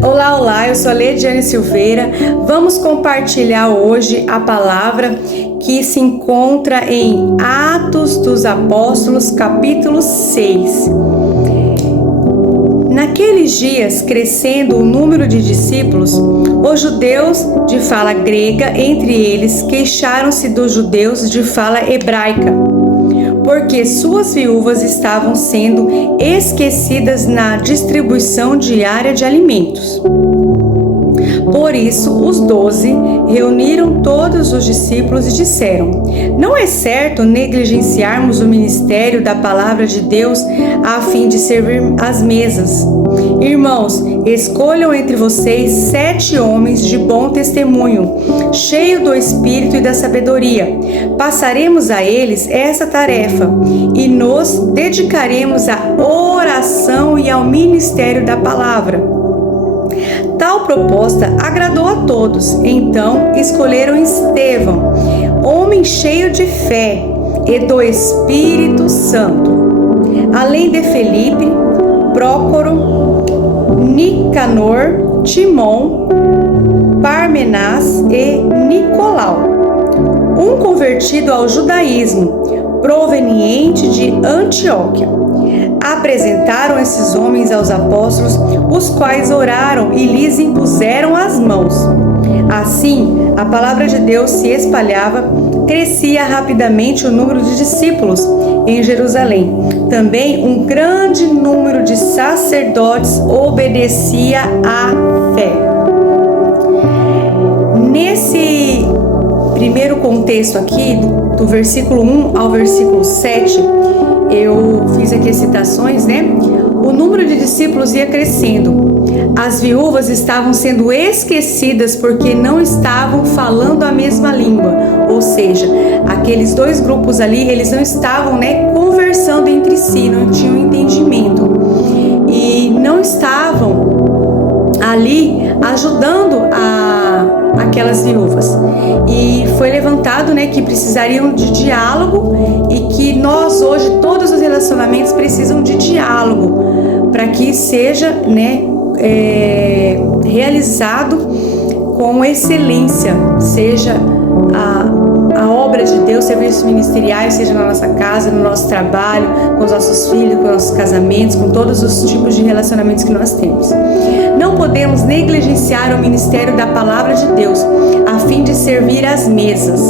Olá, olá, eu sou a Lediane Silveira. Vamos compartilhar hoje a palavra que se encontra em Atos dos Apóstolos, capítulo 6. Naqueles dias, crescendo o número de discípulos, os judeus de fala grega entre eles queixaram-se dos judeus de fala hebraica, porque suas viúvas estavam sendo esquecidas na distribuição diária de alimentos. Por isso, os 12 reuniram todos os discípulos e disseram: não é certo negligenciarmos o ministério da palavra de Deus a fim de servir às mesas. Irmãos, escolham entre vocês 7 homens de bom testemunho, cheios do Espírito e da sabedoria. Passaremos a eles essa tarefa e nos dedicaremos à oração e ao ministério da palavra. Tal proposta agradou a todos. Então escolheram Estevão, homem cheio de fé e do Espírito Santo, além de Felipe, Prócoro, Nicanor, Timon, Parmenas e Nicolau, um convertido ao judaísmo, proveniente de Antioquia. Apresentaram esses homens aos apóstolos, os quais oraram e lhes impuseram as mãos. Assim, a palavra de Deus se espalhava, crescia rapidamente o número de discípulos em Jerusalém. Também um grande número de sacerdotes obedecia à fé. Nesse primeiro contexto aqui, do versículo 1 ao versículo 7, eu fiz aqui as citações, né? O número de discípulos ia crescendo. As viúvas estavam sendo esquecidas porque não estavam falando a mesma língua. Ou seja, aqueles dois grupos ali, eles não estavam, conversando entre si, não tinham entendimento. E não estavam ali ajudando aquelas viúvas. E foi levantado, que precisariam de diálogo e que nós hoje, todos os relacionamentos precisam de diálogo para que seja, realizado com excelência, seja a obra de Deus, serviços ministeriais, seja na nossa casa, no nosso trabalho, com os nossos filhos, com os nossos casamentos, com todos os tipos de relacionamentos que nós temos. Não podemos negligenciar o ministério da palavra de Deus a fim de servir às mesas.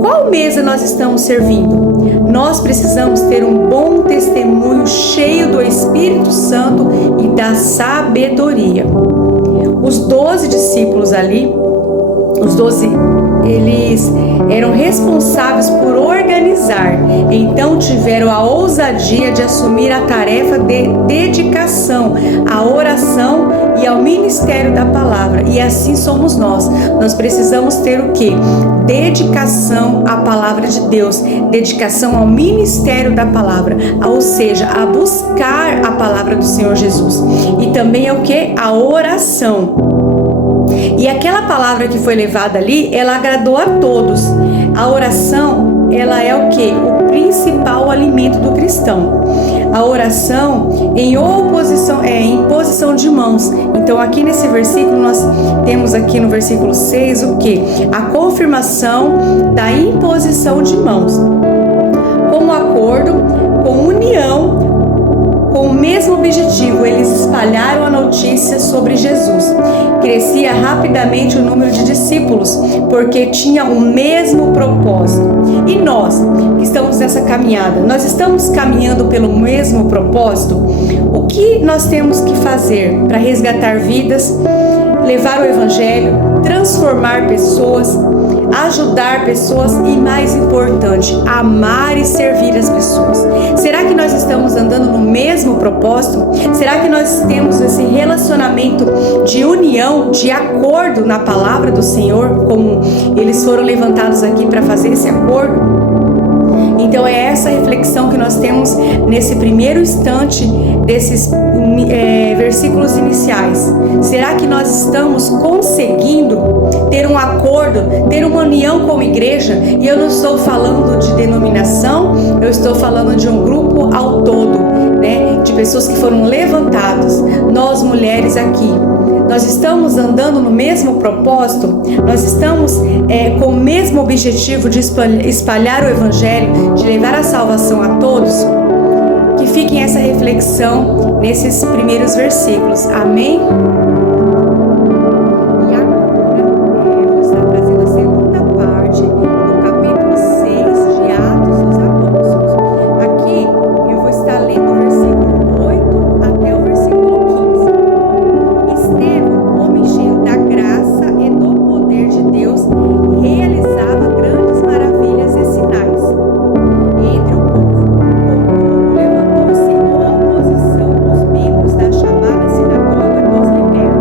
Qual mesa nós estamos servindo? Nós precisamos ter um bom testemunho cheio do Espírito Santo e da sabedoria. Os 12 discípulos ali, eles eram responsáveis por organizar, então tiveram a ousadia de assumir a tarefa de dedicação à oração e ao ministério da palavra. E assim somos nós. Nós precisamos ter o quê? Dedicação à palavra de Deus, dedicação ao ministério da palavra, ou seja, a buscar a palavra do Senhor Jesus. E também é o quê? A oração. E aquela palavra que foi levada ali, ela agradou a todos. A oração, ela é o quê? O principal alimento do cristão. A oração em imposição de mãos. Então aqui nesse versículo nós temos aqui no versículo 6 o quê? A confirmação da imposição de mãos. Com acordo, com união, com o mesmo objetivo, eles espalharam a notícia sobre Jesus. Crescia rapidamente o número de discípulos, porque tinha o mesmo propósito. E nós, que estamos nessa caminhada, nós estamos caminhando pelo mesmo propósito? O que nós temos que fazer para resgatar vidas, levar o evangelho, transformar pessoas, ajudar pessoas e, mais importante, amar e servir as pessoas? Será que nós estamos andando no mesmo propósito? Será que nós temos esse relacionamento de união, de acordo na palavra do Senhor, como eles foram levantados aqui para fazer esse acordo? Então é essa reflexão que nós temos nesse primeiro instante, versículos iniciais. Será que nós estamos conseguindo ter um acordo, ter uma união como igreja? E eu não estou falando de denominação, eu estou falando de um grupo ao todo, né? De pessoas que foram levantadas. Nós mulheres aqui, nós estamos andando no mesmo propósito, nós estamos com o mesmo objetivo de espalhar o evangelho, de levar a salvação a todos. Que fiquem essa reflexão nesses primeiros versículos. Amém? E agora eu vou estar trazendo a segunda parte do capítulo 6 de Atos dos Apóstolos. Aqui eu vou estar lendo o versículo 8 até o versículo 15. Estevão, homem cheio da graça e do poder de Deus, realizava grandes maravilhas e sinais entre o povo. Levantou-se oposição dos membros da chamada sinagoga dos libertos,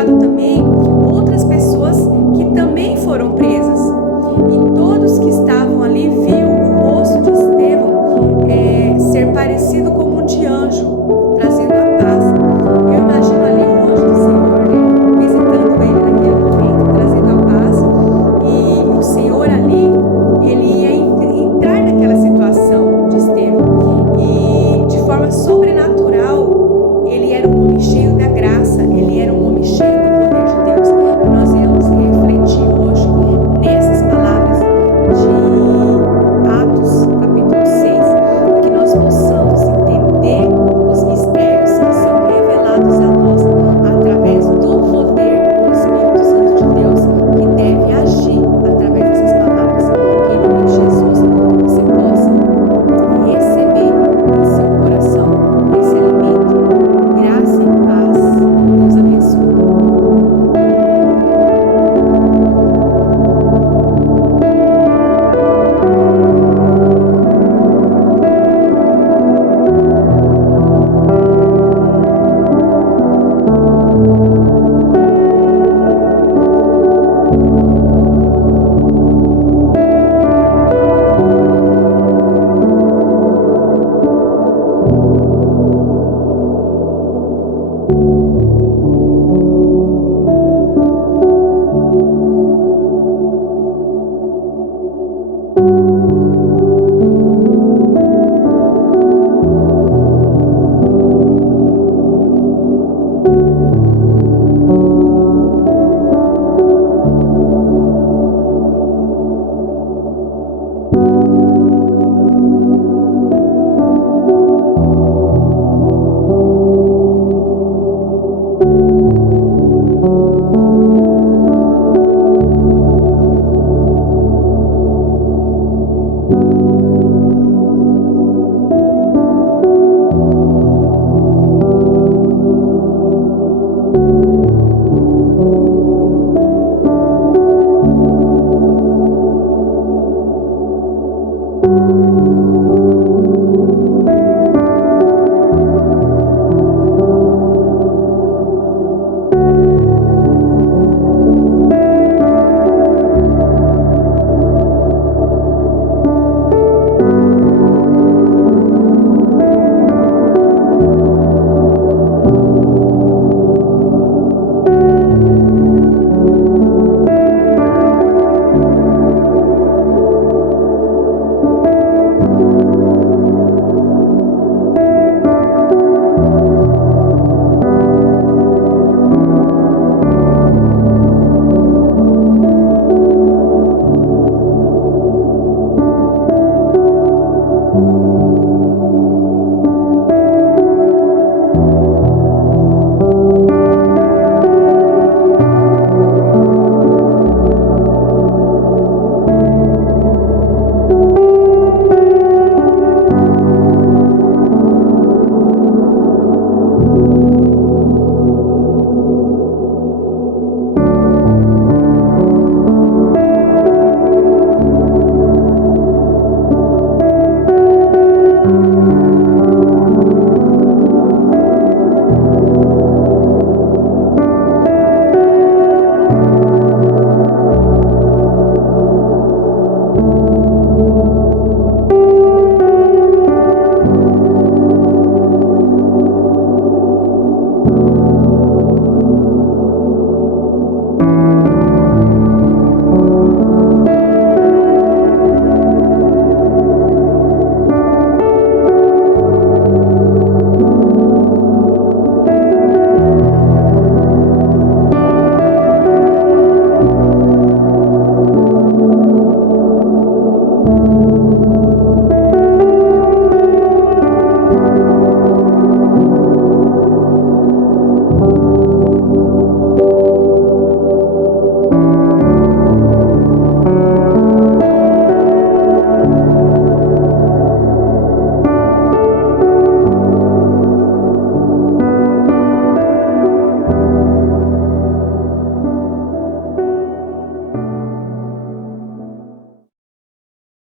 citado também outras pessoas que também foram presas. E todos que estavam ali viu o rosto de Estevão ser parecido como um de anjo, trazendo a paz. Eu imagino ali o anjo do Senhor, né, visitando ele naquele momento, trazendo a paz. E o Senhor ali, ele ia entrar naquela situação de Estevão. E de forma sobrenatural, ele era um homem cheio